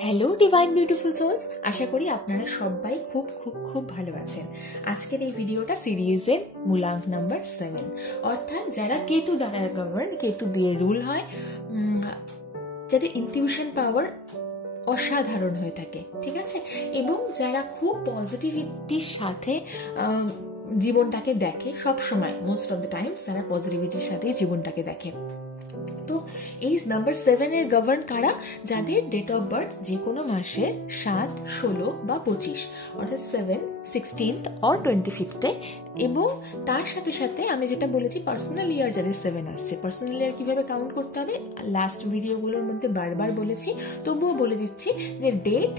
Hello divine beautiful sols, আশা করি আপনারা সবাই খুব খুব খুব ভালো আছেন। আজকের এই ভিডিওটা সিরিজের মূলাঙ্ক নাম্বার 7, অর্থাৎ যারা কেতু দ্বারা গভর্ন, কেতু দিয়ে রুল হয়, যাদের ইনটিউশন পাওয়ার অসাধারণ হয়ে থাকে, ঠিক আছে, এবং যারা খুব পজিটিভিটির সাথে জীবনটাকে দেখে, সব সময় মোস্ট অফ দ্য টাইমস তারা পজিটিভিটির সাথেই জীবনটাকে দেখে। তো এই নাম্বার 7 এর গভর্ন কারা? যাদের ডেট অফ বার্থ যে কোনো মাসের 7, 16 বা 25, অর্থাৎ 7, 16 or 25-এ। এবং তার সাথে সাথে আমি যেটা বলেছি, পার্সোনাল ইয়ার যাদের 7 আসছে, পার্সোনাল ইয়ার কিভাবে কাউন্ট করতে হবে লাস্ট ভিডিওগুলোর মধ্যে বারবার বলেছি, তবুও বলে দিচ্ছি যে date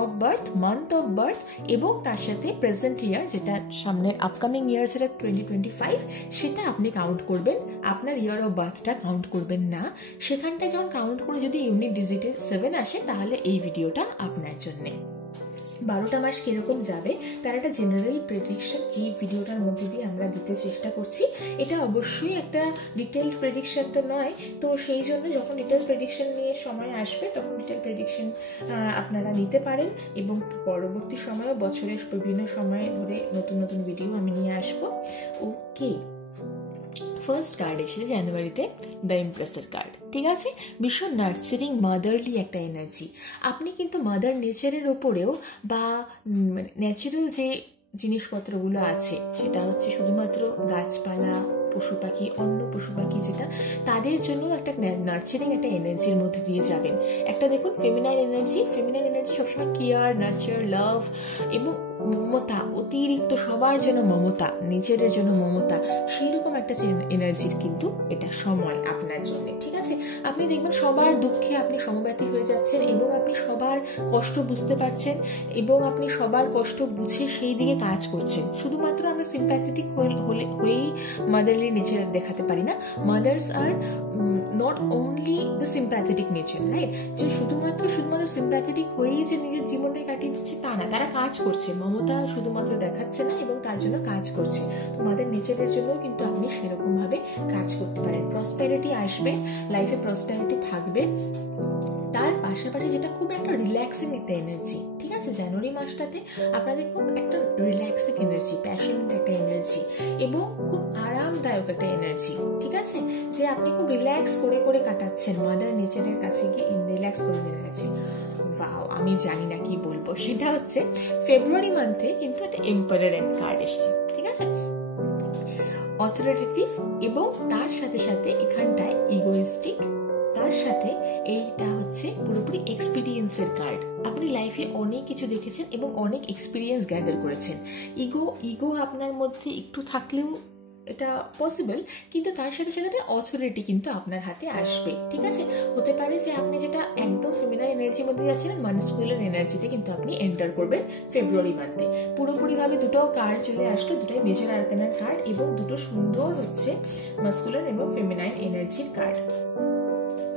of birth, month of birth এবং তার সাথে প্রেজেন্ট ইয়ার, যেটা সামনের আপকামিং ইয়ার, সেটা 2025, সেটা আপনি কাউন্ট করবেন। আপনার ইয়ার অফ বার্থটা কাউন্ট করবেন না। সেখানটায় যখন কাউন্ট করে যদি ইউনিট ডিজিটে 7 আসে, তাহলে এই ভিডিওটা আপনার জন্যে। 12টা মাস কিরকম যাবে তার একটা জেনারেল প্রেডিকশন এই ভিডিওটার মধ্যে দিয়ে আমরা দিতে চেষ্টা করছি। এটা অবশ্যই একটা ডিটেলড প্রেডিকশন তো নয়, তো সেই জন্য যখন ডিটেল প্রেডিকশন নিয়ে সময় আসবে তখন ডিটেল প্রেডিকশন আপনারা নিতে পারেন, এবং পরবর্তী সময়ে বছরের বিভিন্ন সময়ে ধরে নতুন নতুন ভিডিও আমি নিয়ে আসবো। ওকে, ফার্স্ট কার্ড এসেছে জানুয়ারিতে, দ্য ইমপ্রেসের কার্ড, ঠিক আছে। ভীষণ নার্চারিং, মাদারলি একটা এনার্জি। আপনি কিন্তু মাদার নেচারের ওপরেও বা ন্যাচারাল যে জিনিসপত্রগুলো আছে, সেটা হচ্ছে শুধুমাত্র গাছপালা, পশু পাখি, অন্য পশু পাখি, যেটা তাদের জন্য একটা নার্চারিং একটা এনার্জির মধ্যে দিয়ে যাবেন। একটা দেখুন ফেমিনাইন এনার্জি, ফেমিনাইন এনার্জি সবসময় কেয়ার, নার্চার, লাভ এবং মমতা, অতিরিক্ত সবার জন্য মমতা, নিজেদের জন্য মমতা, সেইরকম একটা এনার্জির কিন্তু এটা সময় আপনার জন্য, ঠিক আছে। আপনি দেখবেন সবার দুঃখে আপনি সমব্যথী হয়ে যাচ্ছেন এবং আপনি সবার কষ্ট বুঝতে পারছেন এবং আপনি সবার কষ্ট বুঝে সেই দিকে কাজ করছেন। শুধুমাত্র আমরা সিম্প্যাথেটিক হয়েই মাদারলি নেচার দেখাতে পারি না। Mother's are not only the sympathetic nature, right? যে শুধুমাত্র সিম্প্যাথেটিক হয়েই যে নিজের জীবনটাকে কাটিয়ে দিচ্ছে তা না, তারা কাজ করছে, মমতা শুধুমাত্র দেখাচ্ছে না এবং তার জন্য কাজ করছে। তো মাদার নেচারের জন্য কিন্তু আপনি সেরকম ভাবে কাজ করতে পারেন। প্রসপেরিটি আসবে, লাইফে প্রসপেরিটি থাকবে। তার পাশাপাশি যেটা খুব একটা রিল্যাক্সিং একটা এনার্জি, ঠিক আছে। জানুয়ারি মাসটাতে আপনাদের খুব একটা রিল্যাক্সিং এনার্জি, প্যাশনেট একটা এনার্জি এবং খুব আরামদায়ক একটা এনার্জি, ঠিক আছে, যে আপনি খুব রিল্যাক্স করে করে কাটাচ্ছেন, মাদার নেচারের কাছে গিয়ে রিল্যাক্স করে নিয়েছেন। ওয়াও, আমি জানি না কি বলবো। সেটা হচ্ছে ফেব্রুয়ারি মান্থে কিন্তু একটা এম্পারার কার্ড এসছে, ঠিক আছে, অথরিটেটিভ এবং তার সাথে সাথে এখানটায় ইগোইস্টিক, তার সাথে এইটা হচ্ছে পুরোপুরি এক্সপিরিয়েন্সের কার্ড। আপনি লাইফে অনেক কিছু দেখেছেন এবং অনেক এক্সপিরিয়েন্স গ্যাদার করেছেন। ইগো আপনার মধ্যে একটু থাকলেও এটা পসিবল, কিন্তু তার সাথে সাথে অথরিটি কিন্তু আপনার হাতে আসবে, ঠিক আছে। হতে পারে যে আপনি যেটা একদম ফেমিনাইন এনার্জির মধ্যে যাচ্ছিলেন, মাস্কুলিন এনার্জিতে কিন্তু আপনি এন্টার করবেন ফেব্রুয়ারি মান্থে। পুরোপুরিভাবে দুটো কার্ড চলে আসলো, দুটোই মেজর আর্কানার কার্ড এবং দুটো সুন্দর হচ্ছে মাস্কুলিন এবং ফেমিনাইন এনার্জির কার্ড,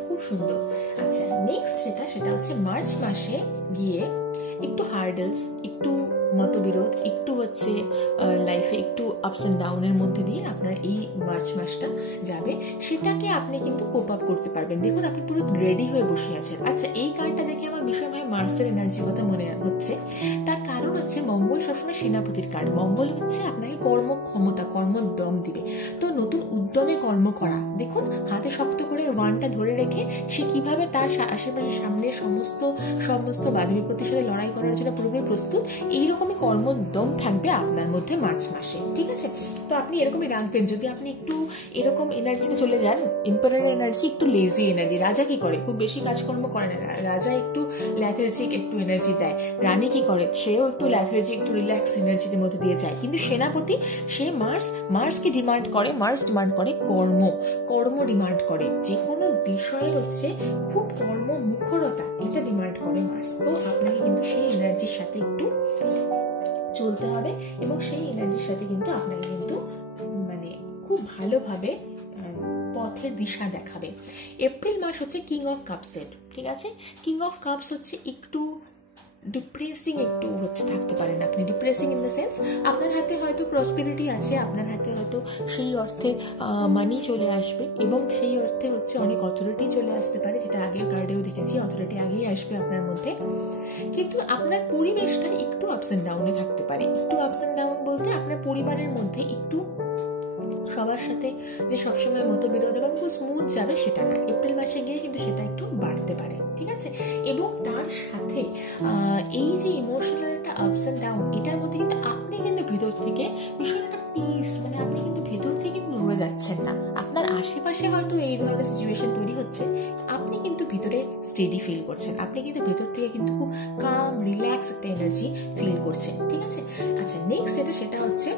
খুব সুন্দর। আচ্ছা, নেক্সট সেটা হচ্ছে মার্চ মাসে গিয়ে একটু হার্ডলস, একটু মতবিরোধ, একটু হচ্ছে লাইফে একটু আপস অ্যান্ড ডাউনের মধ্যে দিয়ে আপনার এই মার্চ মাসটা যাবে। সেটাকে আপনি কিন্তু কোপ আপ করতে পারবেন। দেখুন আপনি পুরো রেডি হয়ে বসে আছেন। আচ্ছা, এই কার্ডটা দেখে আমার ভীষণভাবে মার্চের এনার্জির কথা মনে হচ্ছে। তার কারণ হচ্ছে মঙ্গল সবসময় সেনাপতির কার্ড। মঙ্গল হচ্ছে আপনাকে কর্মক্ষমতা, কর্মদম দিবে। তো নতুন উদ্যমে কর্ম করা, দেখুন হাতে শক্ত করে ওয়ানটা ধরে রেখে সে কিভাবে তার আশেপাশে সামনে সমস্ত বাধা বিপত্তির সাথে লড়াই করার জন্য পুরোপুরি প্রস্তুত, এইরকমই কর্মদম থাকবে আপনার মধ্যে মার্চ মাসে, ঠিক আছে। তো আপনি এরকমই রাখবেন। যদি আপনি একটু এরকম এনার্জিতে চলে যান, এম্পারার এনার্জি একটু লেজি এনার্জি। রাজা কি করে? খুব বেশি কাজকর্ম করে না। রাজা একটু ল্যাথার্জিক একটু এনার্জি দেয়। রানী কি করে? সেও একটু ল্যাথার্জিক, একটু রিল্যাক্স এনার্জির মধ্যে দিয়ে যায়। কিন্তু সেনাপতি সে মার্সকে ডিমান্ড করে, মার্স ডিমান্ড করে কর্ম ডিমান্ড করে, যে কোনো বিষয়ে হচ্ছে খুব কর্মমুখরতা, এটা ডিমান্ড করে মার্স। তো আপনাকে কিন্তু সেই এনার্জির সাথে একটু চলতে হবে এবং সেই এনার্জির সাথে কিন্তু আপনাকে কিন্তু মানে খুব ভালোভাবে পথের দিশা দেখাবে। এপ্রিল মাস হচ্ছে কিং অফ কাপসের, ঠিক আছে। কিং অফ কাপস হচ্ছে একটু ডিপ্রেসিং একটু থাকতে পারেন আপনি। ডিপ্রেসিং ইন দ্য সেন্স আপনার হাতে হয়তো প্রসপেরিটি আছে, আপনার হাতে হয়তো সেই অর্থে মানি চলে আসবে, এবং সেই অর্থে অনেক অথরিটি চলে আসতে পারে, যেটা আগের কার্ডেও দেখেছি, অথরিটি আগেই আসবে আপনার মধ্যে। কিন্তু আপনার পরিবেশটা একটু আপস অ্যান্ড ডাউনে থাকতে পারে। একটু আপস অ্যান্ড ডাউন বলতে আপনার পরিবারের মধ্যে একটু সবার সাথে যে সবসময় মতবিরোধ এবং খুব স্মুথ যাবে সেটা না, এপ্রিল মাসে গিয়ে কিন্তু সেটা একটু বাড়তে পারে, ঠিক আছে। এবং তার সাথে এই যে ইমোশনাল একটা আপস অ্যান্ড ডাউন, এটার মধ্যে কিন্তু আপনি কিন্তু ভিতর থেকে ভীষণ একটা পিস, মানে আপনি কিন্তু ভেতর থেকে নড়ে যাচ্ছেন না। আপনার আশেপাশে হয়তো এই ধরনের সিচুয়েশন তৈরি হচ্ছে, আপনি কিন্তু ভিতরে স্টেডি ফিল করছেন, আপনি কিন্তু ভেতর থেকে কিন্তু খুব কাম রিল্যাক্স একটা এনার্জি ফিল করছেন, ঠিক আছে। আচ্ছা, নেক্সট সেটা হচ্ছে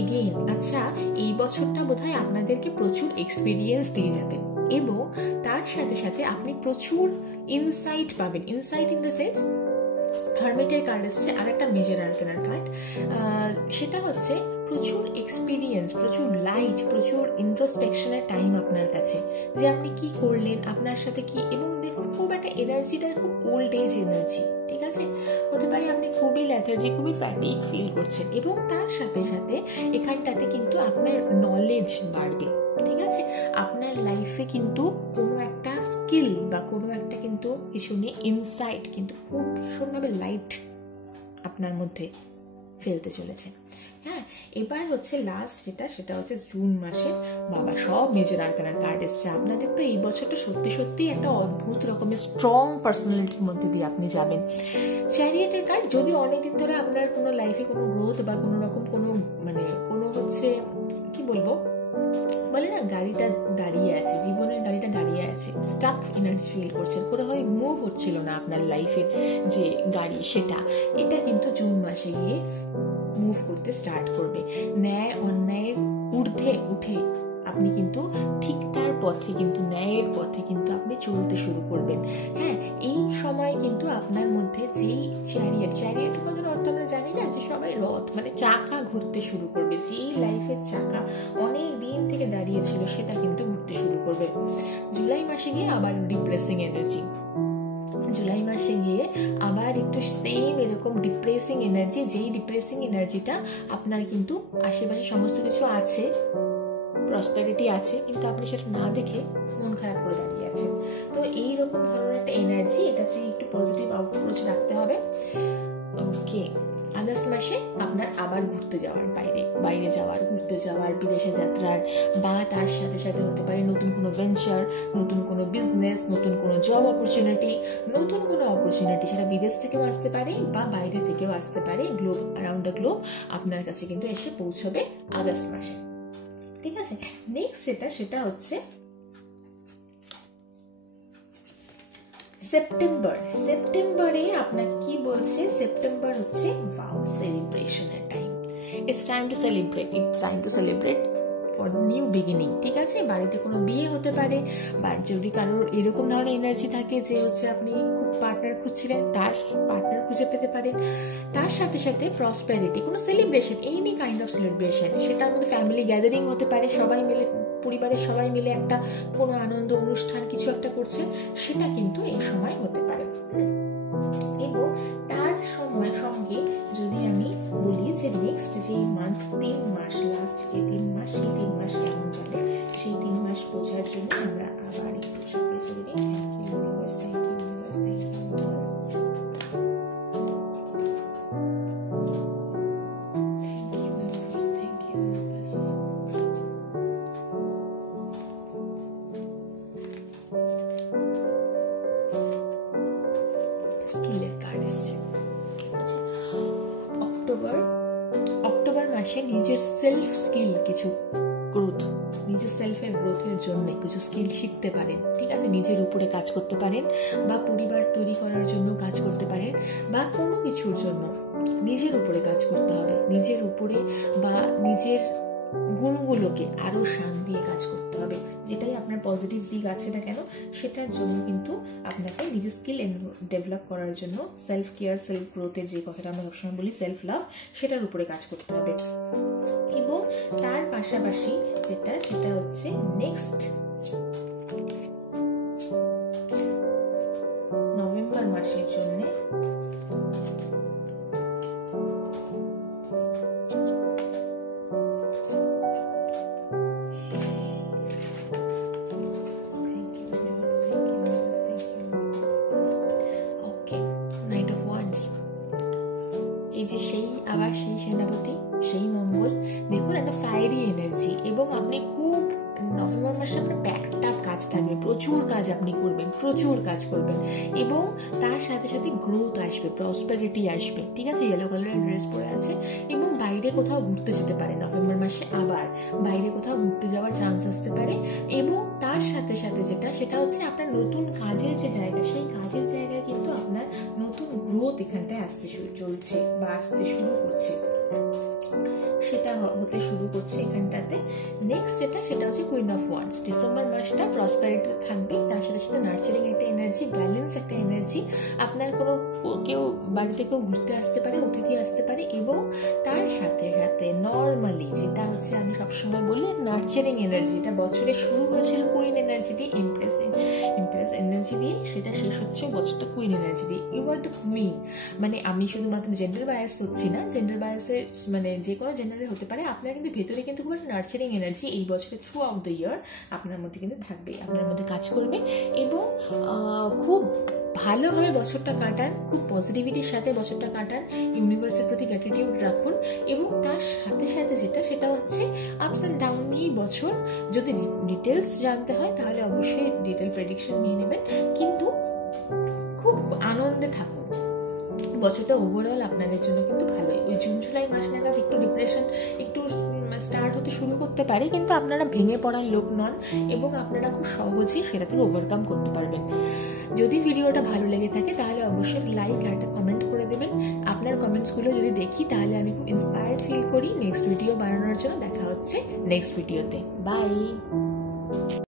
এগেইন, আচ্ছা এই বছরটা বোধহয় আপনাদেরকে প্রচুর এক্সপিরিয়েন্স দিয়ে যাবে, এবং তার সাথে সাথে আপনি প্রচুর ইনসাইট পাবেন। ইনসাইট ইন দ্য সেন্স, হারমিটের কার্ড এসছে, আর একটা মেজর আর্কানার কার্ড, সেটা হচ্ছে প্রচুর এক্সপিরিয়েন্স, প্রচুর লাইট, প্রচুর ইন্ট্রোস্পেকশনের টাইম আপনার কাছে, যে আপনি কি করলেন, আপনার সাথে কি, এবং দেখুন খুব একটা এনার্জিটা খুব ওল্ড এজ এনার্জি, ঠিক আছে। হতে পারে আপনি খুবই ল্যাথার্জি, খুবই ফ্যাটিক ফিল করছেন, এবং তার সাথে সাথে এখানটাতে কিন্তু আপনার নলেজ বাড়বে, ঠিক আছে। আপনার লাইফে কিন্তু কোনো একটা স্কিল বা কোনো একটা কিন্তু কিছু নিয়ে ইনসাইট কিন্তু খুব ভীষণভাবে লাইট আপনার মধ্যে ফেলতে চলেছে। হ্যাঁ, এবার লাস্ট সেটা হচ্ছে জুন মাসে বাবা সব মেজর আর্কানার কার্ড এসছে। আপনাদের তো এই বছরটা সত্যি সত্যি একটা অদ্ভুত রকমের স্ট্রং পার্সোনালিটির মধ্যে দিয়ে আপনি যাবেন। চ্যারিয়েটের কার্ড, যদি অনেকদিন ধরে আপনার কোনো লাইফে কোনো গ্রোথ বা কোনো রকম কোনো কি বলবো, বলে না গাড়িটা দাঁড়িয়ে আছে, জীবনের গাড়িটা দাঁড়িয়ে আছে, স্টাক এনার্জি ফিল করছেন, কোনোভাবে মুভ হচ্ছিল না আপনার লাইফের যে গাড়ি সেটা, এটা কিন্তু জুন মাসে গিয়ে মুভ করতে স্টার্ট করবে। ন্যায় অন্যায়ের ঊর্ধ্বে উঠে আপনি কিন্তু ঠিকঠাক পথে, কিন্তু ন্যায়ের পথে কিন্তু আপনি চলতে শুরু করবেন। হ্যাঁ, এই সময় কিন্তু আপনার মধ্যে যেই চ্যারিয়েট কথার অর্থ আমরা জানি না, যে সবাই রথ মানে চাকা ঘুরতে শুরু করবে, যেই লাইফের চাকা অনেক দিন থেকে দাঁড়িয়ে ছিল সেটা কিন্তু ঘুরতে শুরু করবে। জুলাই মাসে গিয়ে আবার ডিপ্রেসিং এনার্জি, জুলাই মাসে গিয়ে আবার একটু সেম এরকম ডিপ্রেসিং এনার্জি, যেই ডিপ্রেসিং এনার্জিটা আপনার কিন্তু আশেপাশে সমস্ত কিছু আছে, প্রসপেরিটি আছে, কিন্তু আপনি সেটা না দেখে মন খারাপ করে দাঁড়িয়ে আছেন। তো এইরকম ধরনের একটা এনার্জি, এটাতে একটু পজিটিভ আউটপ্রোচ রাখতে হবে। ওকে, আগস্ট মাসে আপনার আবার ঘুরতে যাওয়ার, বাইরে যাওয়ার, ঘুরতে যাওয়ার, বিদেশে যাত্রার, বা তার সাথে সাথে হতে পারে নতুন কোনো ভেঞ্চার, নতুন কোনো বিজনেস, নতুন কোনো জব অপরচুনিটি, নতুন কোনো অপরচুনিটি, সেটা বিদেশ থেকেও আসতে পারে বা বাইরে থেকেও আসতে পারে, গ্লোব অ্যারাউন্ড দ্য গ্লোব আপনার কাছে কিন্তু এসে পৌঁছবে আগস্ট মাসে, ঠিক আছে। নেক্সট সেটা হচ্ছে সেপ্টেম্বরে আপনার কি বলছে, সেপ্টেম্বর হচ্ছে ওয়াও সেলিব্রেশনের time. It's time to celebrate for new beginning, ঠিক আছে। বাড়িতে কোনো বিয়ে হতে পারে, বা যদি কারোর এরকম ধরনের এনার্জি থাকে যে আপনি খুব পার্টনার খুঁজছিলেন, তার পার্টনার খুঁজে পেতে পারেন। তার সাথে সাথে প্রসপেরিটি, কোনো celebration, any kind of celebration, সেটার মধ্যে ফ্যামিলি গ্যাদারিং হতে পারে, সবাই মিলে, পরিবারের সবাই মিলে একটা কোনো আনন্দ অনুষ্ঠান কিছু একটা করছে, সেটা কিন্তু এই সময় হতে পারে। এবং তার সঙ্গে যদি আমি বলি যে নেক্সট যে মান্থ, 3 মাস, লাস্ট যে 3 মাস, সেই 3 মাস কেমন যাবে, সেই 3 মাস বোঝার জন্য আমরা আবার একটু সাপোর্ট করে নিই। স্কিলের কার্ড এসছে। অক্টোবর মাসে নিজের সেলফ স্কিল, কিছু গ্রোথ, নিজের সেলফের গ্রোথের জন্য কিছু স্কিল শিখতে পারেন, ঠিক আছে। নিজের উপরে কাজ করতে পারেন, বা পরিবার তৈরি করার জন্য কাজ করতে পারেন, বা কোনো কিছুর জন্য নিজের উপরে কাজ করতে হবে, নিজের উপরে বা নিজের গুণগুলোকে আরো শান দিয়ে কাজ করতে হবে, যেটাই আপনার পজিটিভ দিক আছে না কেন, সেটার জন্য কিন্তু আপনাকে নিজের স্কিল ডেভেলপ করার জন্য সেলফ কেয়ার, সেলফ গ্রোথের যে কথাটা আমরা সবসময় বলি, সেলফ লাভ, সেটার উপরে কাজ করতে হবে। এবং তার পাশাপাশি সেটা হচ্ছে নেক্সট নভেম্বর মাসের জন্য যে সেই আবার সেই সেনাপতি, সেই মঙ্গল, দেখুন একটা ফায়ারি এনার্জি। এবং আপনি খুব নভেম্বর মাসে আপনার প্যাকটা কাজ থাকবে, প্রচুর কাজ আপনি করবেন, প্রচুর কাজ করবেন, এবং তার সাথে সাথে গ্রোথ আসবে, প্রসপারিটি আসবে। ঠিক আছে, ইয়েলো কালারের ড্রেস পরে আছে এবং বাইরে কোথাও ঘুরতে যেতে পারে নভেম্বর মাসে, আবার বাইরে কোথাও ঘুরতে যাওয়ার চান্স আসতে পারে। এবং তার সাথে সাথে সেটা হচ্ছে আপনার নতুন কাজের যে জায়গা, সেই কাজের জায়গায় কিন্তু আপনার নতুন গ্রোথ এখানটায় আসতে চলছে বা আসতে শুরু করছে, সেটা হতে শুরু করছে এখানটাতে। নেক্সট সেটা হচ্ছে কুইন অফ ওয়ান্ডস। ডিসেম্বর মাসটা প্রসপারিটি থাকবে, তার সাথে সাথে নার্চারিং একটা এনার্জি, ব্যালেন্স একটা এনার্জি। আপনার কোনো কেউ বাড়িতে কেউ ঘুরতে আসতে পারে, অতিথি আসতে পারে, এবং তার সাথে সাথে নর্মালি যেটা হচ্ছে আমি সবসময় বলি নার্চারিং এনার্জি, এটা বছরে শুরু হয়েছিল কুইন এনার্জি দিয়ে, ইমপ্রেস এনার্জি দিয়ে, সেটা শেষ হচ্ছে বছরটা কুইন এনার্জি দিয়ে। You are the queen. মানে আমি শুধুমাত্র জেন্ডার বায়াস হচ্ছি না, জেন্ডার বায়াসের মানে যে কোনো জেন্ডারের হতে পারে, আপনার কিন্তু ভেতরে কিন্তু খুব একটা নার্চারিং এনার্জি এই বছরে থ্রু আউট দ্য ইয়ার আপনার মধ্যে কিন্তু থাকবে, আপনার মধ্যে কাজ করবে, এবং খুব ভালোভাবে বছরটা কাটান, খুব পজিটিভিটির সাথে বছরটা কাটান, ইউনিভার্সের প্রতি গ্র্যাটিটিউড রাখুন। এবং তার সাথে সাথে সেটা হচ্ছে আপস অ্যান্ড ডাউন নিয়েই বছর। যদি ডিটেলস জানতে হয় তাহলে অবশ্যই ডিটেল প্রেডিকশন নিয়ে নেবেন, কিন্তু খুব আনন্দে থাকুন। বছরটা ওভারঅল আপনাদের জন্য কিন্তু ভালোই। ওই জুন জুলাই মাস নাগাদ একটু ডিপ্রেশন একটু স্টার্ট হতে শুরু করতে পারে, কিন্তু আপনারা ভেঙে পড়ার লোক নন এবং আপনারা খুব সহজেই সেটা থেকে ওভারকাম করতে পারবেন। যদি ভিডিওটা ভালো লেগে থাকে তাহলে অবশ্যই লাইক আর একটা কমেন্ট করে দেবেন। আপনার কমেন্টসগুলো যদি দেখি তাহলে আমি খুব ইন্সপায়ার্ড ফিল করি নেক্সট ভিডিও বানানোর জন্য। দেখা হচ্ছে নেক্সট ভিডিওতে। বাই।